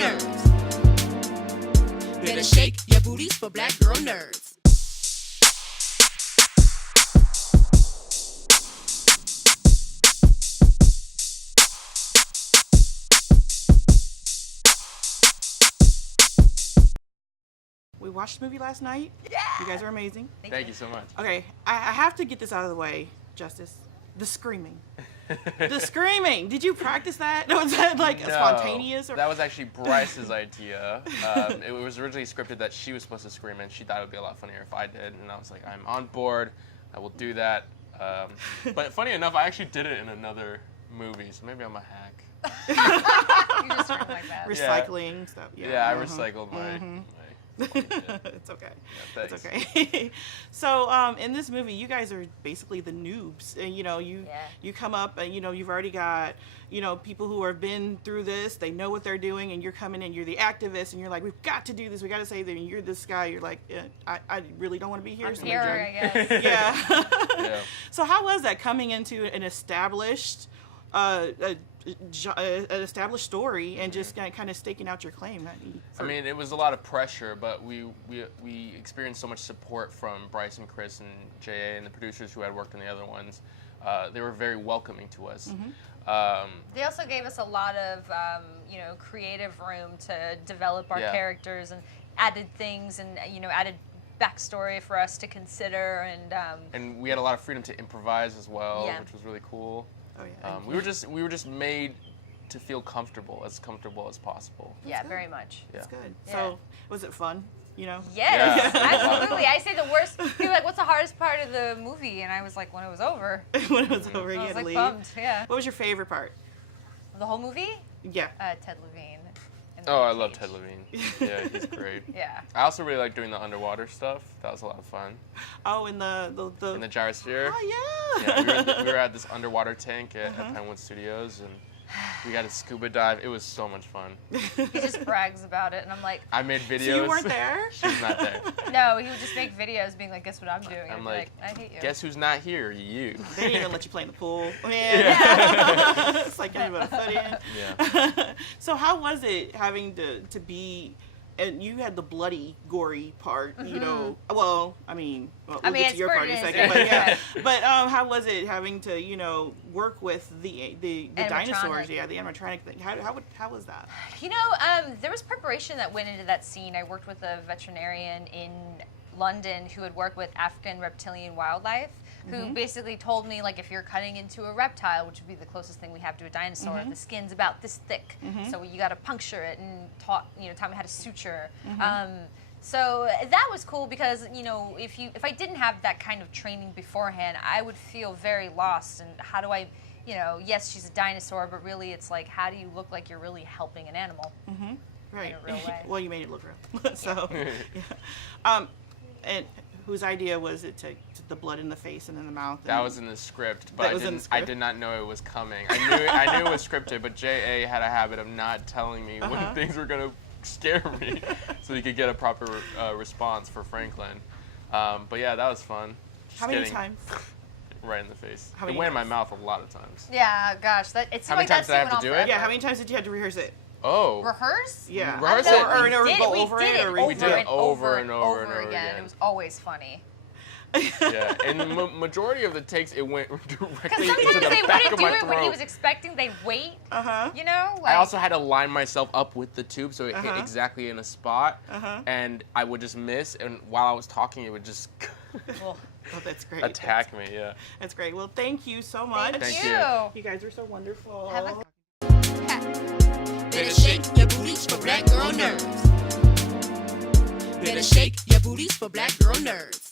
nerds. Better shake your booties for black girl nerds. We watched the movie last night. Yeah. You guys are amazing. Thank you so much. Okay, I have to get this out of the way, Justice. The screaming. The screaming. Did you practice that? Was that like spontaneous? Or? That was actually Bryce's idea. It was originally scripted that she was supposed to scream, and she thought it would be a lot funnier if I did. And I was like, I'm on board. I will do that. But funny enough, I actually did it in another movie, so maybe I'm a hack. You just scream like that. Recycling stuff. Yeah, I recycled my It's okay. Yeah, it's okay. So in this movie, you guys are basically the noobs, and you come up, and you've already got people who have been through this. They know what they're doing, and you're coming in. You're the activist, and you're like, we've got to do this. We got to save them. And you're this guy. You're like, I really don't want to be here. I'm so here, I guess. Yeah. Yeah. So how was that coming into an established? An established story and just kind of staking out your claim. I mean, it was a lot of pressure, but we experienced so much support from Bryce and Chris and J.A. and the producers who had worked on the other ones. They were very welcoming to us. They also gave us a lot of creative room to develop our characters and added things and added backstory for us to consider and we had a lot of freedom to improvise as well, which was really cool. Oh, yeah. We were just made to feel comfortable as possible. Yeah, very much. That's good. Yeah. So, was it fun? Yes, Yeah. absolutely. I say the worst. People are like, "What's the hardest part of the movie?" And I was like, "When it was over." When it was over, you I had was to like leave. bummed. Yeah. What was your favorite part? The whole movie? Yeah. Ted Levine. Oh, I love Ted Levine. Yeah, he's great. Yeah. I also really like doing the underwater stuff. That was a lot of fun. Oh, in the In the gyrosphere. Oh, Yeah, yeah. we were at this underwater tank at Penguin Studios, and we got to scuba dive. It was so much fun. He just brags about it, and I'm like, I made videos. So you weren't there? She was not there. no, he would just make videos being like, guess what I'm doing? And I'm I'd be like, I hate you. guess who's not here? You. They didn't even let you play in the pool. Man. It's like getting a foot in. Yeah. So how was it having to be, and you had the bloody, gory part, well, we'll get to it's your part in a pretty second, but insane. But how was it having to, work with the dinosaurs, the animatronic thing? How was that? There was preparation that went into that scene. I worked with a veterinarian in London who had worked with African reptilian wildlife, who basically told me, like, if you're cutting into a reptile, which would be the closest thing we have to a dinosaur, the skin's about this thick, so you got to puncture it, and taught me how to suture. So that was cool because if I didn't have that kind of training beforehand, I would feel very lost. And how do I, yes, she's a dinosaur, but really it's like, how do you look like you're really helping an animal? Right. In a real way. Well, you made it look real. So, yeah. And whose idea was it to the blood in the face and in the mouth? That was in the script, but I did not know it was coming. I knew it was scripted, but J.A. had a habit of not telling me when things were going to scare me so he could get a proper response for Franklin. But yeah, that was fun. How many times? Right in the face. How It many went in my times? mouth a lot of times. Yeah, gosh, it seemed How many like that times did I scene have went to on do it? forever. Yeah, how many times did you have to rehearse it? Oh. Rehearse? Yeah. Rehearse I it? know, Or we go did it. over We did it, it or over we did it and over and over over again. again. It was always funny. Yeah, and the majority of the takes, it went directly Because into sometimes the they back wouldn't of do my it when he throat. was expecting. They wait. Uh-huh. Like, I also had to line myself up with the tube so it hit exactly in a spot, and I would just miss, and while I was talking, it would just Well, Oh, that's great. attack me, yeah. That's great. Well, thank you so much. Thank you. You guys are so wonderful. Have a Better shake your booties for black girl nerds. Better shake your booties for black girl nerds.